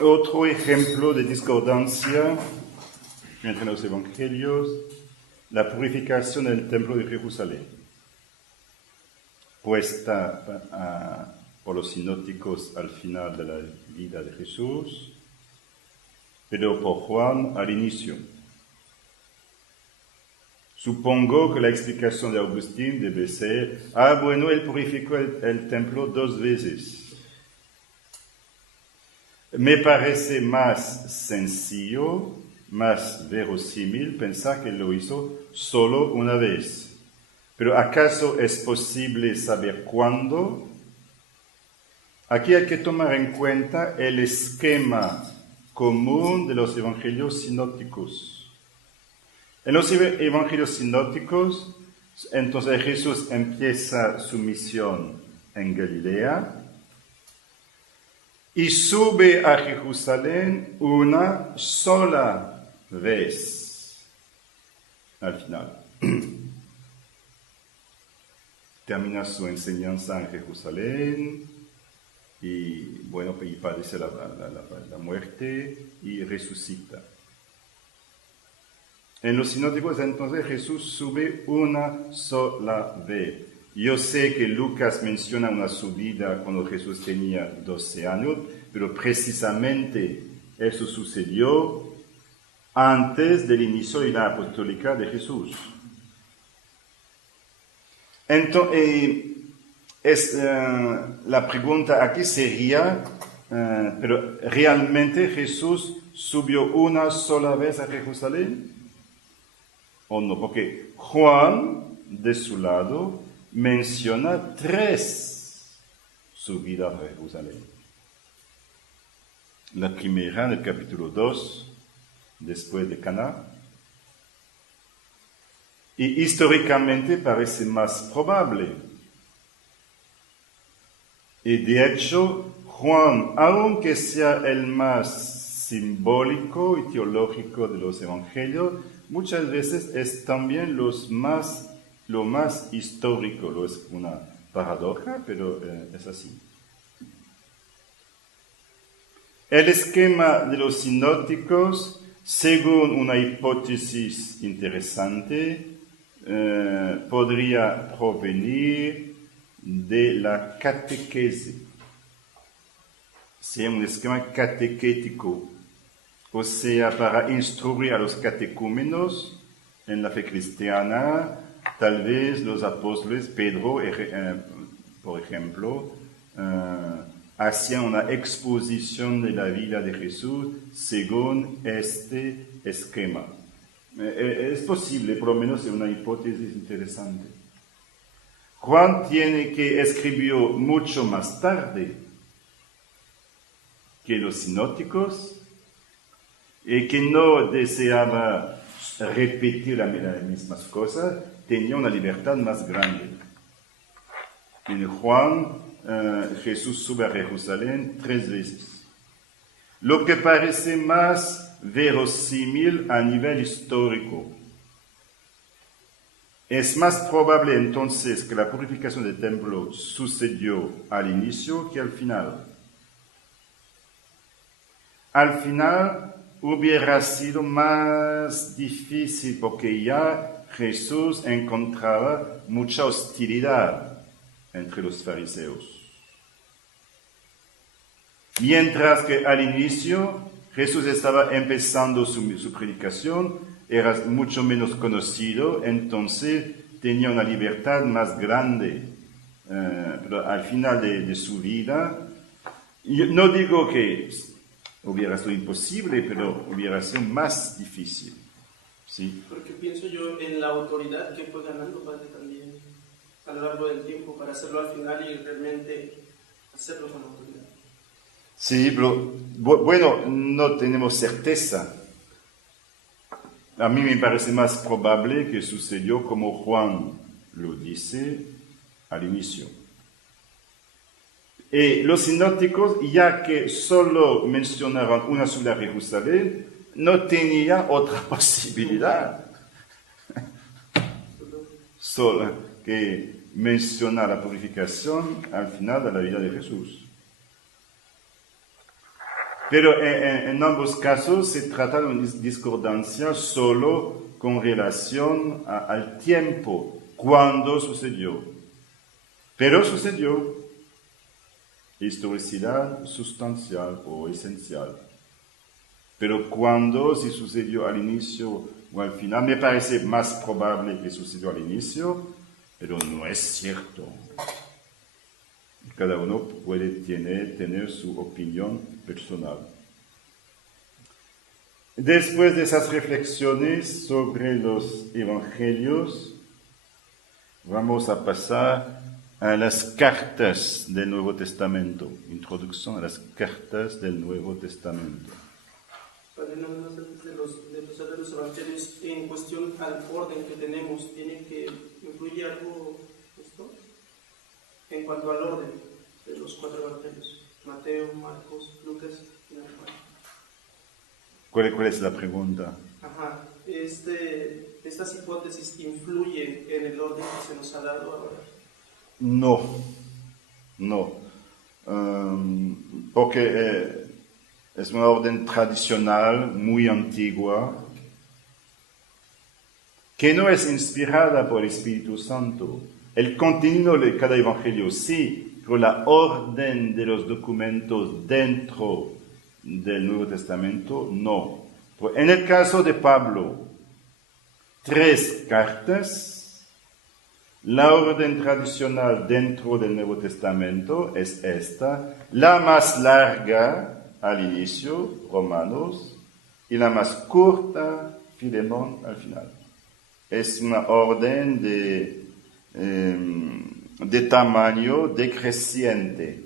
Otro ejemplo de discordancia entre los evangelios, la purificación del templo de Jerusalén, puesta por los sinópticos al final de la vida de Jesús, pero por Juan al inicio. Supongo que la explicación de Agustín debe ser, bueno, él purificó el templo 2 veces. Me parece más sencillo, más verosímil pensar que lo hizo solo una vez. Pero ¿acaso es posible saber cuándo? Aquí hay que tomar en cuenta el esquema común de los evangelios sinópticos. En los evangelios sinópticos, entonces Jesús empieza su misión en Galilea y sube a Jerusalén una sola vez al final. Termina su enseñanza en Jerusalén y padece la muerte y resucita. En los sinópticos, entonces, Jesús sube una sola vez. Yo sé que Lucas menciona una subida cuando Jesús tenía 12 años, pero precisamente eso sucedió antes del inicio de la apostólica de Jesús. Entonces, la pregunta aquí sería, ¿pero realmente Jesús subió una sola vez a Jerusalén? ¿O no? Porque Juan, de su lado, menciona 3 subidas a Jerusalén. La primera en el capítulo 2, después de Caná. Y históricamente parece más probable. Y de hecho, Juan, aunque sea el más simbólico y teológico de los evangelios, muchas veces es también lo más histórico. Es una paradoja, pero es así. El esquema de los sinópticos, según una hipótesis interesante, podría provenir de la catequesis. Sea un esquema catequético, o sea, para instruir a los catecúmenos en la fe cristiana. Tal vez los apóstoles, Pedro, por ejemplo, hacían una exposición de la vida de Jesús según este esquema. Es posible, por lo menos es una hipótesis interesante. Juan escribió mucho más tarde que los sinópticos y que no deseaba repetir las mismas cosas, tenía una libertad más grande. En Juan, Jesús sube a Jerusalén 3 veces. Lo que parece más verosímil a nivel histórico. Es más probable entonces que la purificación del templo sucedió al inicio que al final. Al final hubiera sido más difícil porque ya Jesús encontraba mucha hostilidad entre los fariseos. Mientras que al inicio Jesús estaba empezando su predicación, era mucho menos conocido, entonces tenía una libertad más grande. Pero al final de su vida, yo no digo que hubiera sido imposible, pero hubiera sido más difícil. ¿Sí? Porque pienso yo en la autoridad que fue ganando Padre también a lo largo del tiempo para hacerlo al final y realmente hacerlo con autoridad. Sí, pero bueno, no tenemos certeza. A mí me parece más probable que sucedió como Juan lo dice al inicio. Y los sinópticos, ya que solo mencionaron una sola Jerusalén, no tenía otra posibilidad solo que mencionar la purificación al final de la vida de Jesús. Pero en ambos casos se trata de una discordancia solo con relación al tiempo, cuando sucedió. Pero sucedió. Historicidad sustancial o esencial. Pero cuando, si sucedió al inicio o al final, me parece más probable que sucedió al inicio, pero no es cierto. Cada uno puede tener su opinión personal. Después de esas reflexiones sobre los evangelios, vamos a pasar a las cartas del Nuevo Testamento. Introducción a las cartas del Nuevo Testamento. Padre, no menos antes de los evangelios, en cuestión al orden que tenemos, ¿tiene que influye algo esto? En cuanto al orden de los 4 evangelios, Mateo, Marcos, Lucas y Juan. ¿Cuál es la pregunta? Ajá, estas hipótesis influyen en el orden que se nos ha dado ahora. No, porque es una orden tradicional, muy antigua, que no es inspirada por el Espíritu Santo. El contenido de cada evangelio sí, pero la orden de los documentos dentro del Nuevo Testamento no. En el caso de Pablo, 3 cartas. La orden tradicional dentro del Nuevo Testamento es esta, la más larga al inicio, Romanos, y la más corta, Filemón, al final. Es una orden de tamaño decreciente,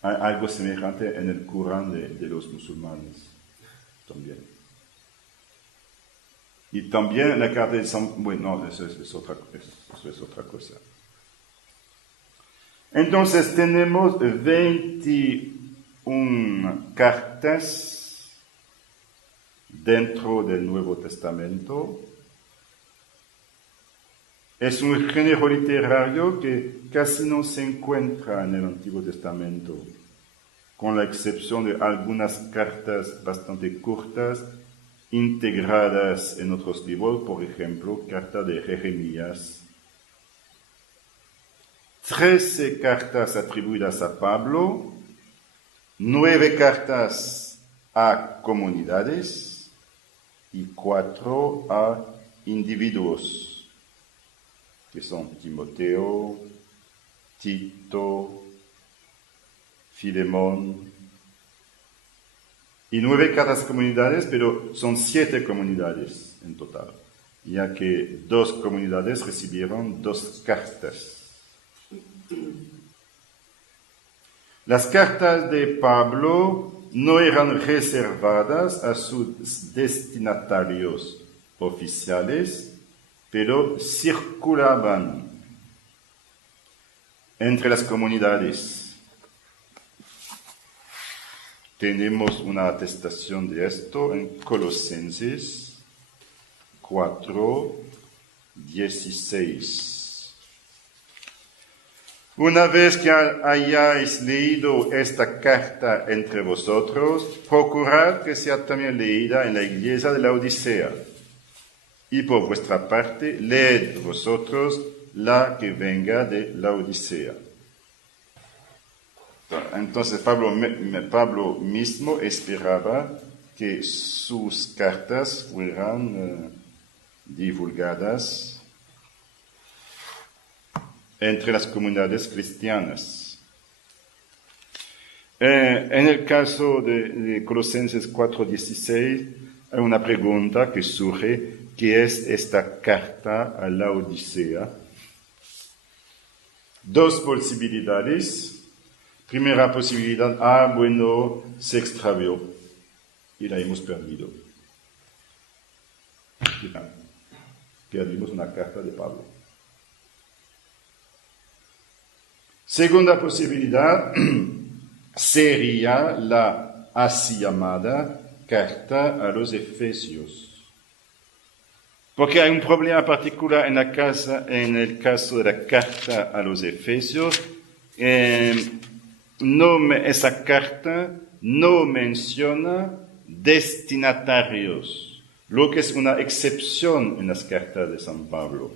algo semejante en el Corán de los musulmanes también. Y también en la carta de San... Bueno, no, eso es otra cosa. Entonces tenemos 21 cartas dentro del Nuevo Testamento. Es un género literario que casi no se encuentra en el Antiguo Testamento, con la excepción de algunas cartas bastante cortas, integradas en otros libros, por ejemplo, carta de Jeremías. 13 cartas atribuidas a Pablo, 9 cartas a comunidades y 4 a individuos, que son Timoteo, Tito, Filemón, y 9 cartas comunidades, pero son 7 comunidades en total, ya que 2 comunidades recibieron 2 cartas. Las cartas de Pablo no eran reservadas a sus destinatarios oficiales, pero circulaban entre las comunidades. Tenemos una atestación de esto en Colosenses 4:16. Una vez que hayáis leído esta carta entre vosotros, procurad que sea también leída en la iglesia de la Odisea. Y por vuestra parte, leed vosotros la que venga de la Odisea. Entonces Pablo mismo esperaba que sus cartas fueran divulgadas entre las comunidades cristianas. En el caso de Colosenses 4:16 hay una pregunta que surge: ¿qué es esta carta a la Odisea? 2 posibilidades. Primera posibilidad, se extravió y la hemos perdido. Perdimos una carta de Pablo. Segunda posibilidad sería la así llamada carta a los Efesios. Porque hay un problema particular en el caso de la carta a los Efesios. esa carta no menciona destinatarios, lo que es una excepción en las cartas de San Pablo.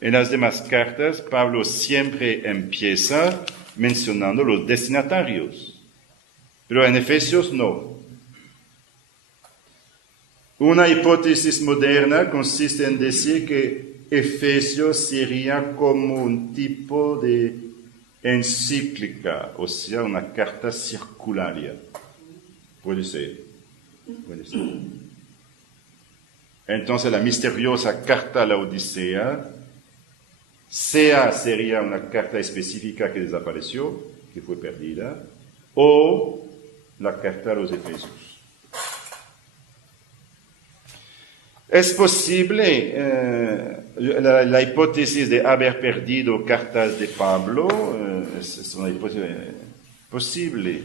En las demás cartas, Pablo siempre empieza mencionando los destinatarios, pero en Efesios no. Una hipótesis moderna consiste en decir que Efesios sería como un tipo de encíclica, o sea, una carta circularia. Puede ser. Entonces, la misteriosa carta a la Odisea sería una carta específica que desapareció, que fue perdida, o la carta a los Efesios. Es posible la hipótesis de haber perdido cartas de Pablo, es una hipótesis posible.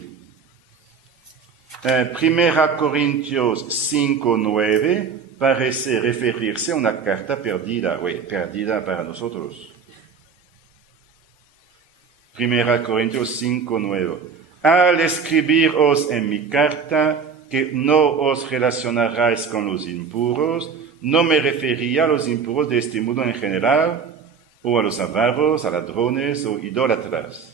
Primera Corintios 5:9 parece referirse a una carta perdida, perdida para nosotros. Primera Corintios 5:9. Al escribiros en mi carta que no os relacionaráis con los impuros, no me refería a los impuros de este mundo en general, o a los avaros, a ladrones o idólatras.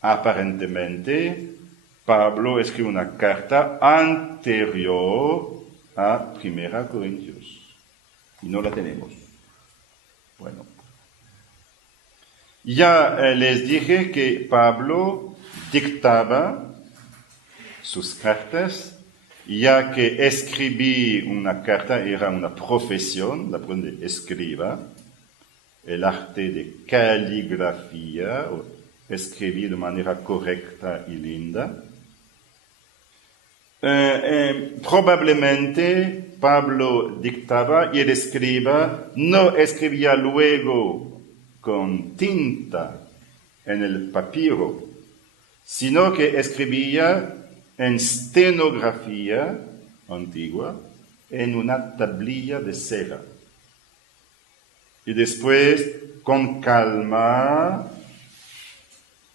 Aparentemente, Pablo escribe una carta anterior a 1 Corintios. Y no la tenemos. Bueno. Ya les dije que Pablo dictaba sus cartas, ya que escribir una carta era una profesión, la de escriba, el arte de caligrafía, o escribir de manera correcta y linda. Probablemente Pablo dictaba y el escriba no escribía luego con tinta en el papiro, sino que escribía en estenografía antigua en una tablilla de cera. Y después, con calma,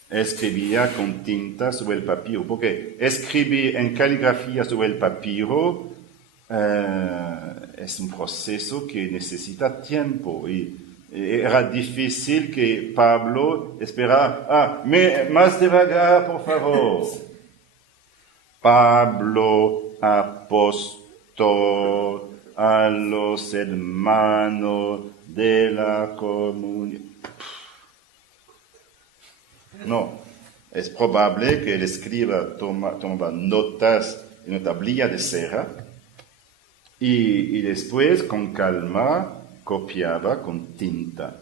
escribía con tinta sobre el papiro, porque escribir en caligrafía sobre el papiro es un proceso que necesita tiempo y era difícil que Pablo esperara, más devagar, por favor. Pablo, apóstol a los hermanos de la comunidad. No, es probable que el escriba tomaba notas en una tablilla de cera y después con calma copiaba con tinta.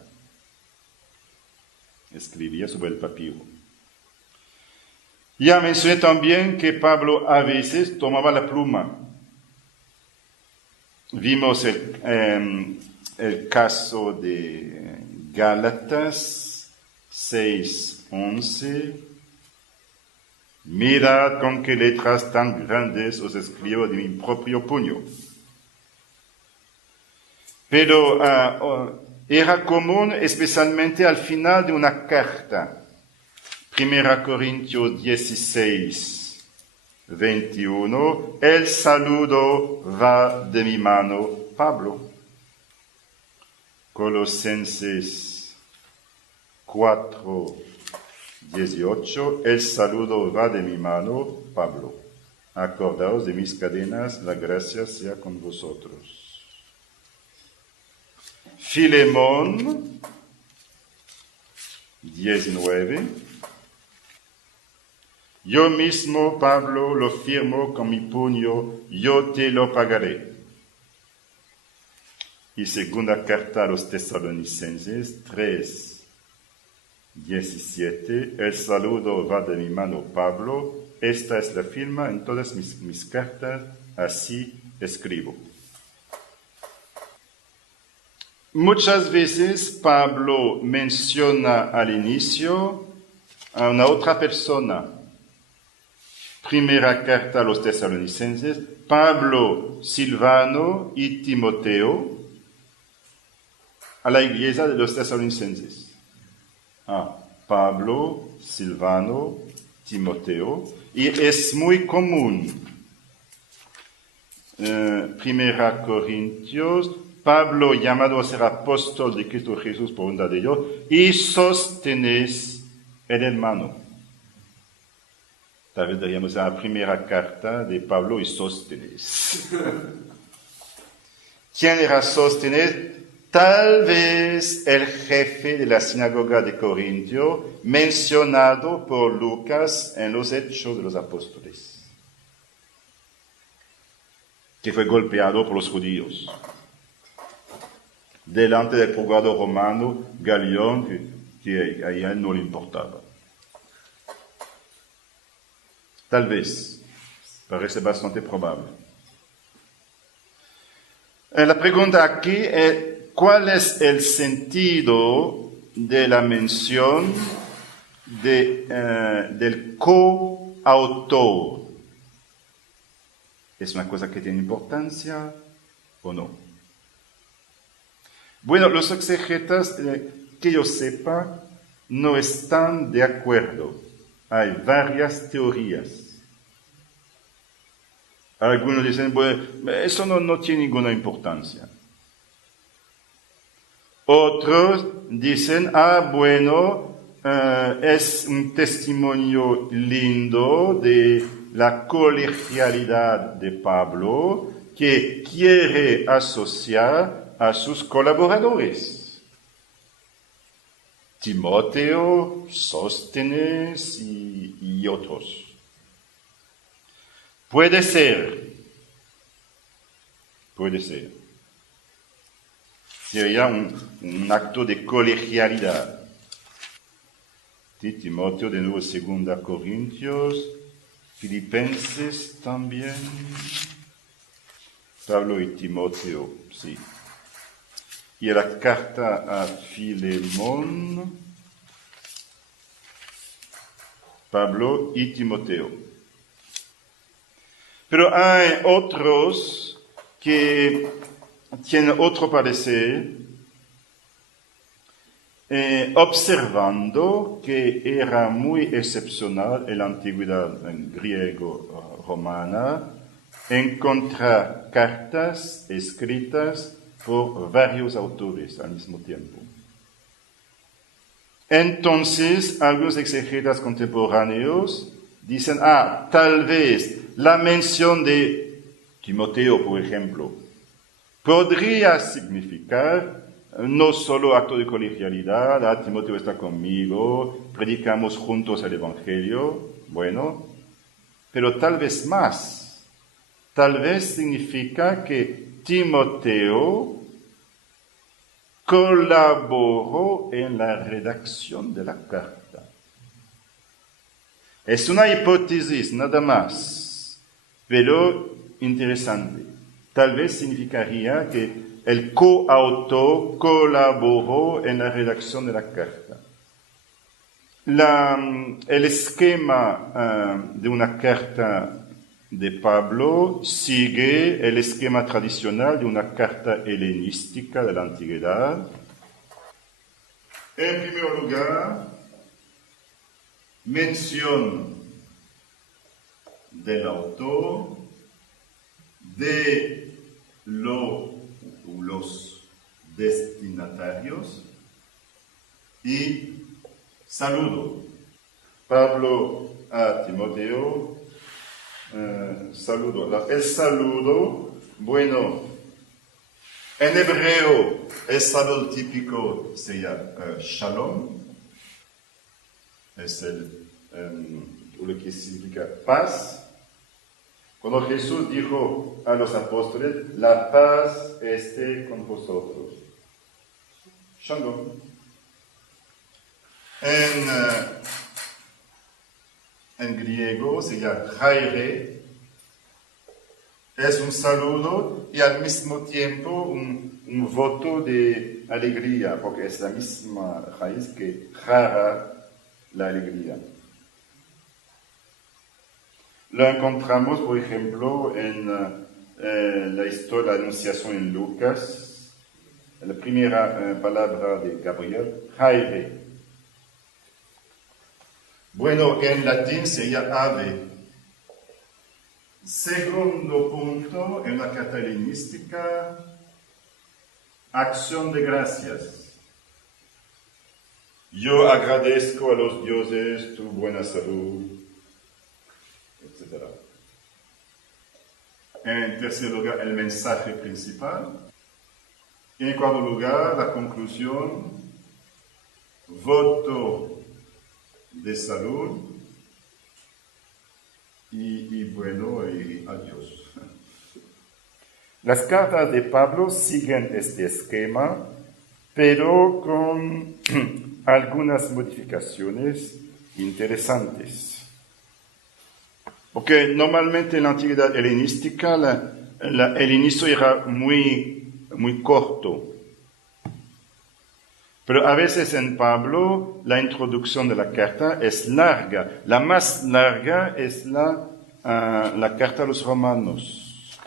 Escribía sobre el papiro. Ya mencioné también que Pablo a veces tomaba la pluma. Vimos el caso de Gálatas 6:11. Mirad con qué letras tan grandes os escribo de mi propio puño. Pero era común especialmente al final de una carta. 1 Corintios 16:21, el saludo va de mi mano, Pablo. Colosenses 4:18, el saludo va de mi mano, Pablo. Acordaos de mis cadenas, la gracia sea con vosotros. Filemón 19. Yo mismo, Pablo, lo firmo con mi puño, yo te lo pagaré. Y segunda carta a los Tesalonicenses 3:17, el saludo va de mi mano, Pablo, esta es la firma en todas mis cartas, así escribo. Muchas veces Pablo menciona al inicio a una otra persona. Primera carta a los Tesalonicenses, Pablo, Silvano y Timoteo a la iglesia de los Tesalonicenses. Pablo, Silvano, Timoteo, y es muy común. Primera Corintios, Pablo, llamado a ser apóstol de Cristo Jesús por voluntad de Dios, y Sóstenes, el hermano. Tal vez diríamos la primera carta de Pablo y Sóstenes. ¿Quién era Sóstenes? Tal vez el jefe de la sinagoga de Corintio, mencionado por Lucas en los Hechos de los Apóstoles, que fue golpeado por los judíos delante del procurador romano Galión, que a él no le importaba. Tal vez, parece bastante probable. La pregunta aquí es, ¿cuál es el sentido de la mención del coautor? ¿Es una cosa que tiene importancia o no? Bueno, los exegetas, que yo sepa, no están de acuerdo. Hay varias teorías. Algunos dicen, bueno, eso no tiene ninguna importancia. Otros dicen, bueno, es un testimonio lindo de la colegialidad de Pablo, que quiere asociar a sus colaboradores. Timoteo, Sóstenes y otros. Puede ser. Sería un acto de colegialidad. Timoteo, de nuevo, 2 Corintios, Filipenses también, Pablo y Timoteo, sí. Y la carta a Filemón, Pablo y Timoteo. Pero hay otros que tienen otro parecer, observando que era muy excepcional en la antigüedad griego-romana encontrar cartas escritas por varios autores al mismo tiempo. Entonces, algunos exegetas contemporáneos dicen, tal vez la mención de Timoteo, por ejemplo, podría significar no solo acto de colegialidad, Timoteo está conmigo, predicamos juntos el Evangelio, bueno, pero tal vez más. Tal vez significa que Timoteo colaboró en la redacción de la carta. Es una hipótesis nada más, pero interesante. Tal vez significaría que el coautor colaboró en la redacción de la carta. El esquema de una carta de Pablo sigue el esquema tradicional de una carta helenística de la antigüedad. En primer lugar, mención del autor, de los destinatarios y saludo. Pablo a Timoteo, saludo. El saludo, bueno, en hebreo el saludo típico sería shalom, es lo que significa paz. Cuando Jesús dijo a los apóstoles, la paz esté con vosotros. Shalom. En griego se llama chaire, es un saludo y al mismo tiempo un voto de alegría, porque es la misma raíz que jara, la alegría. Lo encontramos, por ejemplo, en la historia de la Anunciación en Lucas, la primera palabra de Gabriel, Jaire. Bueno, en latín sería ave. Segundo punto, en la carta helenística, acción de gracias. Yo agradezco a los dioses tu buena salud, etc. En tercer lugar, el mensaje principal. En cuarto lugar, la conclusión, voto de salud y adiós. Las cartas de Pablo siguen este esquema, pero con algunas modificaciones interesantes. Porque normalmente en la antigüedad helenística el inicio era muy corto. Pero a veces en Pablo la introducción de la carta es larga. La más larga es la carta a los Romanos.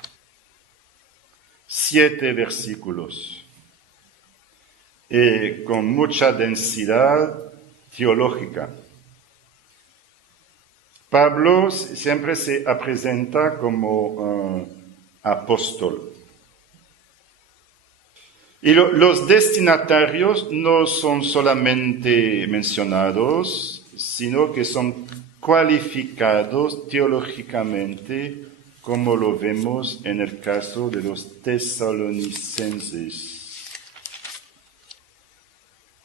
7 versículos. Con mucha densidad teológica. Pablo siempre se presenta como apóstol. Y los destinatarios no son solamente mencionados, sino que son cualificados teológicamente, como lo vemos en el caso de los tesalonicenses.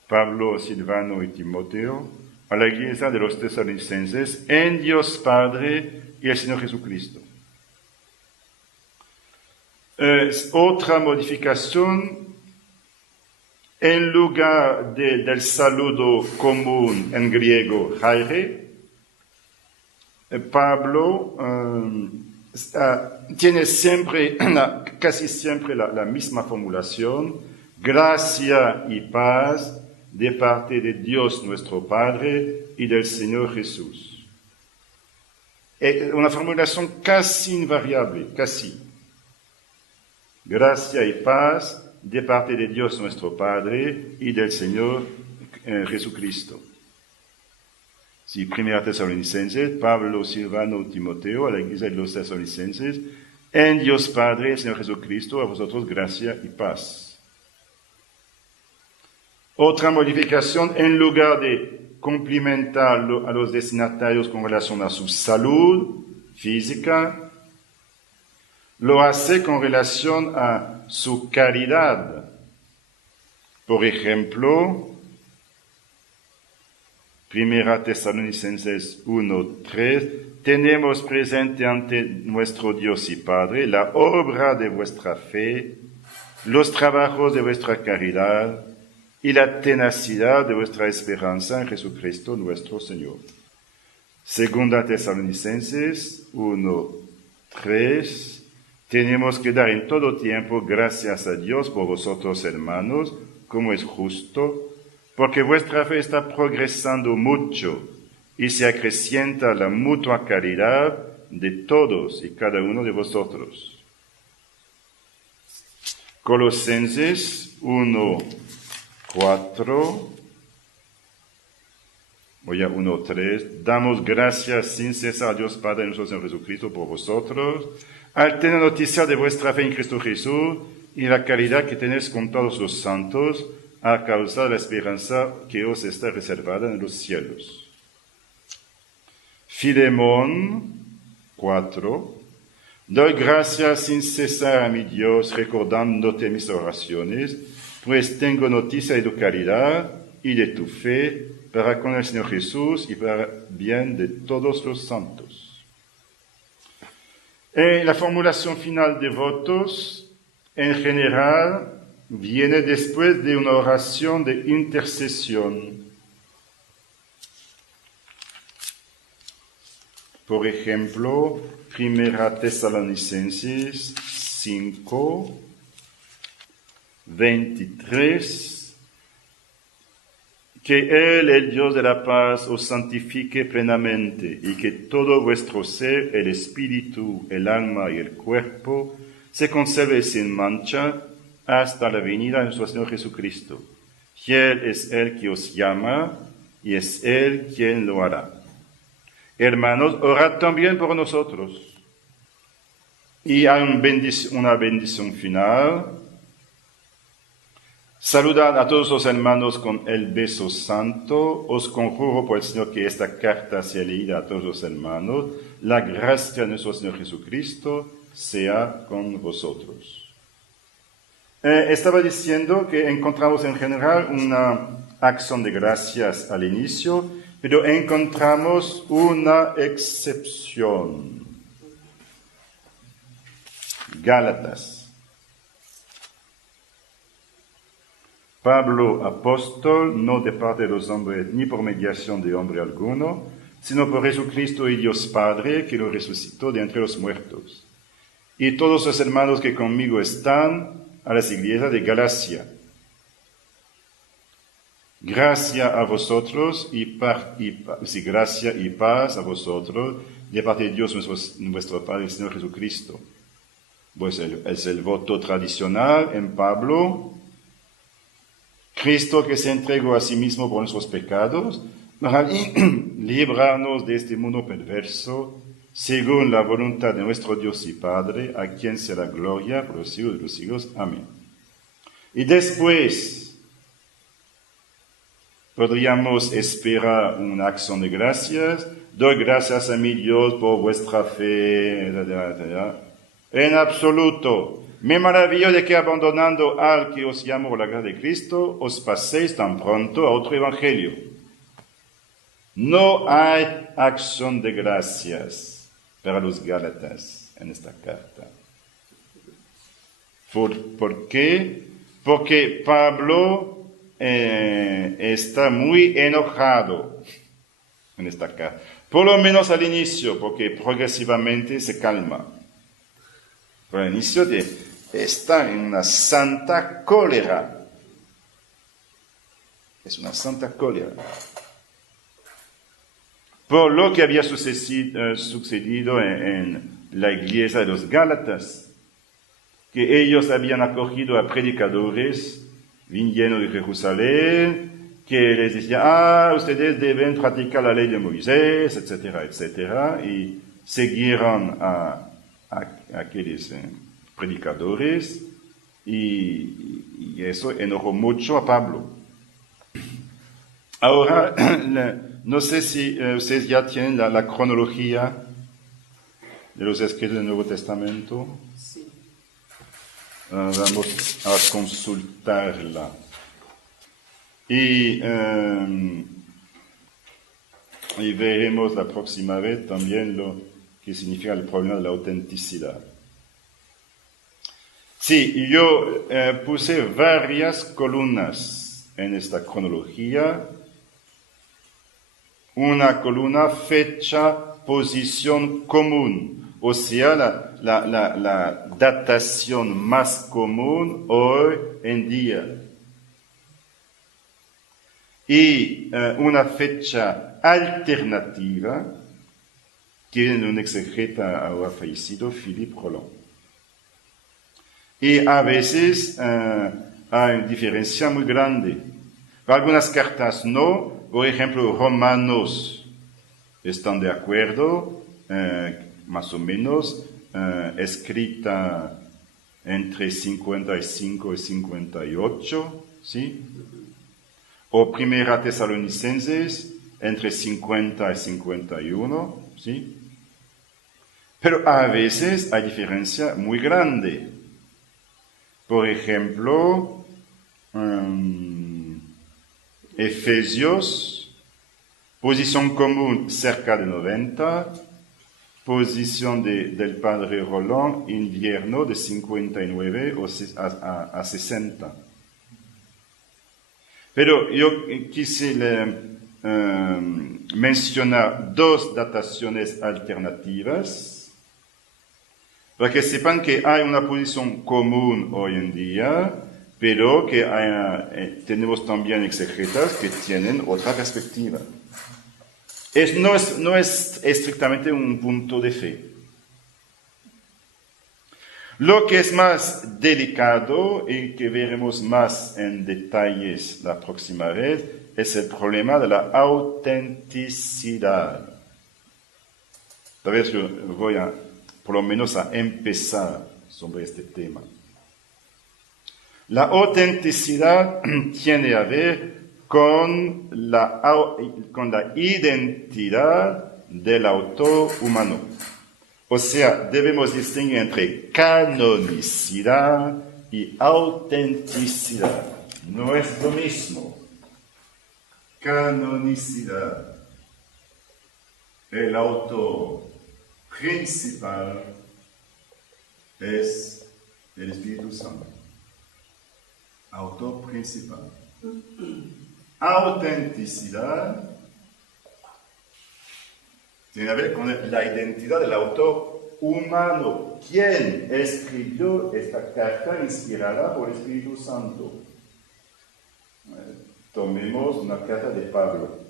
Pablo, Silvano y Timoteo, a la iglesia de los tesalonicenses, en Dios Padre y el Señor Jesucristo. Otra modificación. En lugar del saludo común en griego, haire, Pablo tiene siempre, casi siempre la misma formulación, gracia y paz de parte de Dios nuestro Padre y del Señor Jesús. Una formulación casi invariable, casi. Gracia y paz de parte de Dios nuestro Padre y del Señor Jesucristo. Sí, 1 Tesalonicenses, Pablo, Silvano, Timoteo, a la iglesia de los Tesalonicenses, en Dios Padre, Señor Jesucristo, a vosotros gracia y paz. Otra modificación, en lugar de cumplimentar a los destinatarios con relación a su salud física, lo hace con relación a su caridad. Por ejemplo, 1 Tesalonicenses 1:3, tenemos presente ante nuestro Dios y Padre la obra de vuestra fe, los trabajos de vuestra caridad y la tenacidad de vuestra esperanza en Jesucristo nuestro Señor. 2 Tesalonicenses 1:3, tenemos que dar en todo tiempo gracias a Dios por vosotros, hermanos, como es justo, porque vuestra fe está progresando mucho y se acrecienta la mutua caridad de todos y cada uno de vosotros. Colosenses 1:4, 1:3, damos gracias sin cesar a Dios Padre nuestro Señor Jesucristo por vosotros, al tener noticia de vuestra fe en Cristo Jesús y la caridad que tenéis con todos los santos, a causa de la esperanza que os está reservada en los cielos. Filemón 4. Doy gracias sin cesar a mi Dios, recordándote mis oraciones, pues tengo noticia de tu caridad y de tu fe para con el Señor Jesús y para bien de todos los santos. La formulación final de votos, en general, viene después de una oración de intercesión. Por ejemplo, 1 Tesalonicenses 5, 23, que Él, el Dios de la paz, os santifique plenamente y que todo vuestro ser, el espíritu, el alma y el cuerpo, se conserve sin mancha hasta la venida de nuestro Señor Jesucristo. Fiel es Él que os llama y es Él quien lo hará. Hermanos, orad también por nosotros. Y hay una bendición final. Saludad a todos los hermanos con el beso santo. Os conjuro por el Señor que esta carta sea leída a todos los hermanos. La gracia de nuestro Señor Jesucristo sea con vosotros. Estaba diciendo que encontramos en general una acción de gracias al inicio, pero encontramos una excepción. Gálatas. Pablo, apóstol, no de parte de los hombres, ni por mediación de hombre alguno, sino por Jesucristo y Dios Padre, que lo resucitó de entre los muertos. Y todos los hermanos que conmigo están, a las iglesias de Galacia. Gracia a vosotros gracia y paz a vosotros, de parte de Dios nuestro Padre, el Señor Jesucristo. Pues es el voto tradicional en Pablo. Cristo que se entregó a sí mismo por nuestros pecados, para librarnos de este mundo perverso, según la voluntad de nuestro Dios y Padre, a quien sea la gloria por los siglos de los siglos. Amén. Y después podríamos esperar una acción de gracias. Doy gracias a mi Dios por vuestra fe, etc. En absoluto. Me maravillo de que abandonando al que os llamó la gracia de Cristo, os paséis tan pronto a otro evangelio. No hay acción de gracias para los Gálatas en esta carta. ¿Por qué? Porque Pablo está muy enojado en esta carta. Por lo menos al inicio, porque progresivamente se calma. Pero al inicio está en una santa cólera. Es una santa cólera. Por lo que había sucedido en la iglesia de los Gálatas, que ellos habían acogido a predicadores viniendo de Jerusalén, que les decían, ustedes deben practicar la ley de Moisés, etcétera, etcétera, y siguieron a aquellos predicadores, y eso enojó mucho a Pablo. Ahora, no sé si ustedes ya tienen la cronología de los escritos del Nuevo Testamento. Sí. Vamos a consultarla. Y veremos la próxima vez también lo que significa el problema de la autenticidad. Sí, yo puse varias columnas en esta cronología. Una columna fecha, posición común, o sea, la datación más común hoy en día. Y una fecha alternativa que viene de un exegeta ahora fallecido, Philippe Roland. Y a veces hay diferencia muy grande. Para algunas cartas no. Por ejemplo, Romanos están de acuerdo, más o menos, escrita entre 55 y 58, ¿sí? O Primera Tesalonicenses, entre 50 y 51, ¿sí? Pero a veces hay diferencia muy grande. Por ejemplo, Efesios, posición común cerca de 90, posición del padre Roland, invierno de 59 a 60. Pero yo quise mencionar dos dataciones alternativas para que sepan que hay una posición común hoy en día, pero que tenemos también exegetas que tienen otra perspectiva. No es estrictamente un punto de fe. Lo que es más delicado y que veremos más en detalles la próxima vez es el problema de la autenticidad. Tal vez yo voy por lo menos a empezar sobre este tema. La autenticidad tiene a ver con la identidad del autor humano. O sea, debemos distinguir entre canonicidad y autenticidad. No es lo mismo. Canonicidad. El autor principal es el Espíritu Santo. Autor principal. Autenticidad tiene que ver con la identidad del autor humano. ¿Quién escribió esta carta inspirada por el Espíritu Santo? Tomemos una carta de Pablo.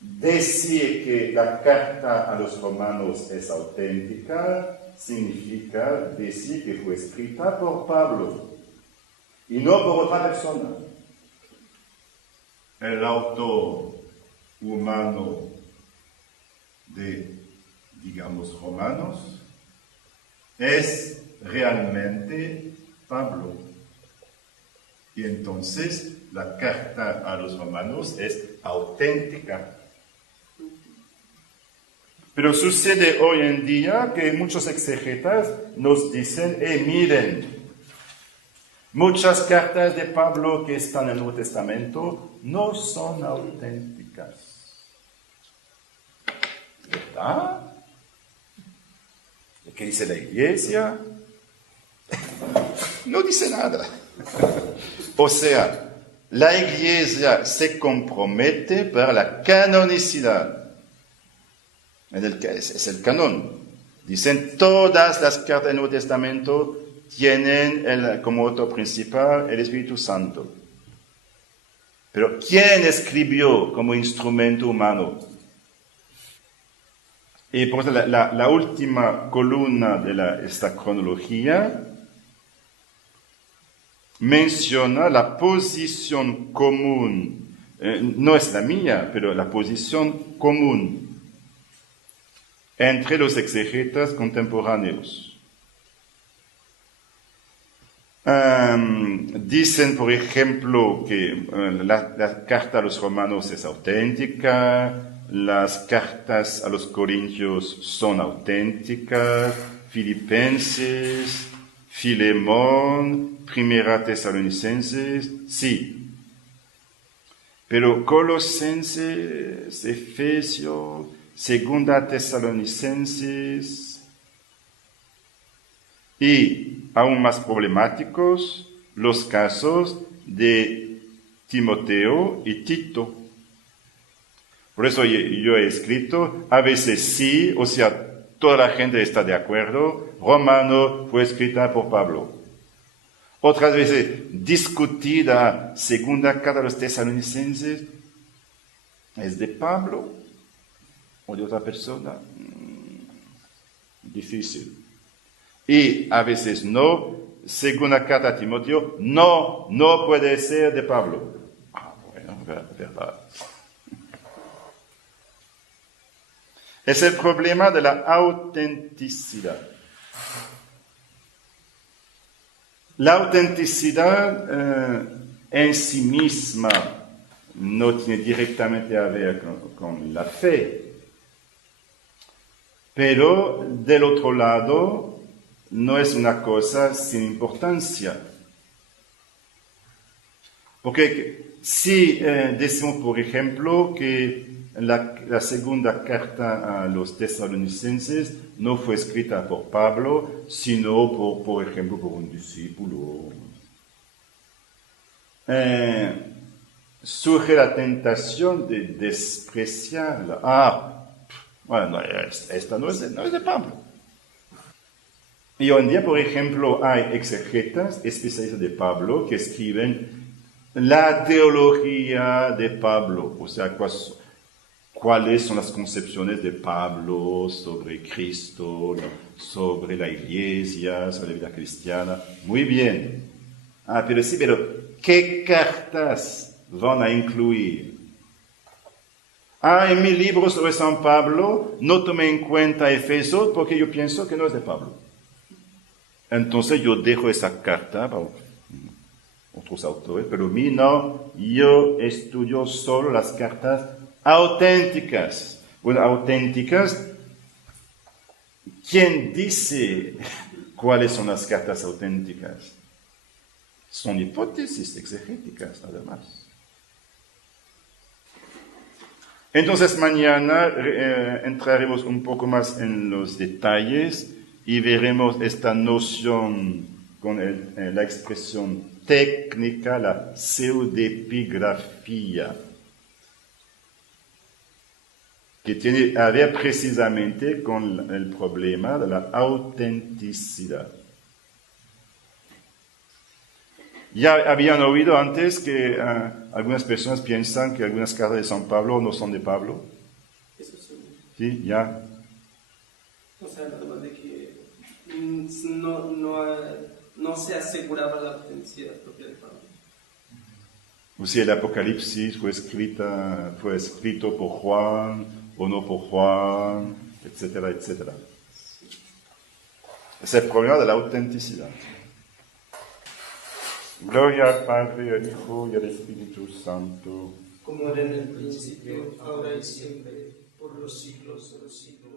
Decir que la carta a los romanos es auténtica significa decir que fue escrita por Pablo y no por otra persona. El autor humano de, digamos, romanos es realmente Pablo. Y entonces la carta a los romanos es auténtica. Pero sucede hoy en día que muchos exegetas nos dicen, miren, muchas cartas de Pablo que están en el Nuevo Testamento no son auténticas. ¿Verdad? ¿Qué dice la Iglesia? No dice nada. O sea, la Iglesia se compromete para la canonicidad. Es el canon. Dicen todas las cartas del Nuevo Testamento tienen como autor principal el Espíritu Santo. Pero ¿quién escribió como instrumento humano? Y por eso la última columna de esta cronología menciona la posición común, no es la mía, pero la posición común entre los exegetas contemporáneos. Dicen, por ejemplo, que la carta a los romanos es auténtica, las cartas a los corintios son auténticas, Filipenses, Filemón, Primera Tesalonicenses, sí. Pero Colosenses, Efesios, Segunda Tesalonicenses y aún más problemáticos los casos de Timoteo y Tito. Por eso yo he escrito, a veces sí, o sea, toda la gente está de acuerdo, Romano fue escrita por Pablo. Otras veces discutida, segunda carta a los tesalonicenses, ¿es de Pablo o de otra persona? Difícil. Y a veces no, segunda carta a Timoteo, no puede ser de Pablo. Bueno, verdad. Es el problema de la autenticidad. La autenticidad en sí misma no tiene directamente a ver con la fe, pero del otro lado no es una cosa sin importancia. Porque si decimos, por ejemplo, que la segunda carta a los tesalonicenses no fue escrita por Pablo, sino por ejemplo, por un discípulo. Surge la tentación de despreciarla. Bueno, esta no es de Pablo. Y hoy en día, por ejemplo, hay exegetas especialistas de Pablo que escriben la teología de Pablo, o sea, cuáles son las concepciones de Pablo sobre Cristo, sobre la Iglesia, sobre la vida cristiana. Muy bien. Pero sí, pero ¿qué cartas van a incluir? En mi libro sobre San Pablo no tomé en cuenta Efeso porque yo pienso que no es de Pablo. Entonces yo dejo esa carta para otros autores, pero a mí no, yo estudio solo las cartas auténticas. Bueno, auténticas, ¿quién dice cuáles son las cartas auténticas? Son hipótesis exegéticas, nada más. Entonces mañana entraremos un poco más en los detalles y veremos esta noción con la expresión técnica, la pseudepigrafía, que tiene a ver precisamente con el problema de la autenticidad. Ya habían oído antes que algunas personas piensan que algunas cartas de San Pablo no son de Pablo. Eso sí. Sí, ya. O sea, nada más de que no se aseguraba la autenticidad propia de Pablo. O si el Apocalipsis fue escrito por Juan o no por Juan, etcétera, etcétera. Es el problema de la autenticidad. Gloria al Padre, al Hijo y al Espíritu Santo. Como era en el principio, ahora y siempre, por los siglos de los siglos.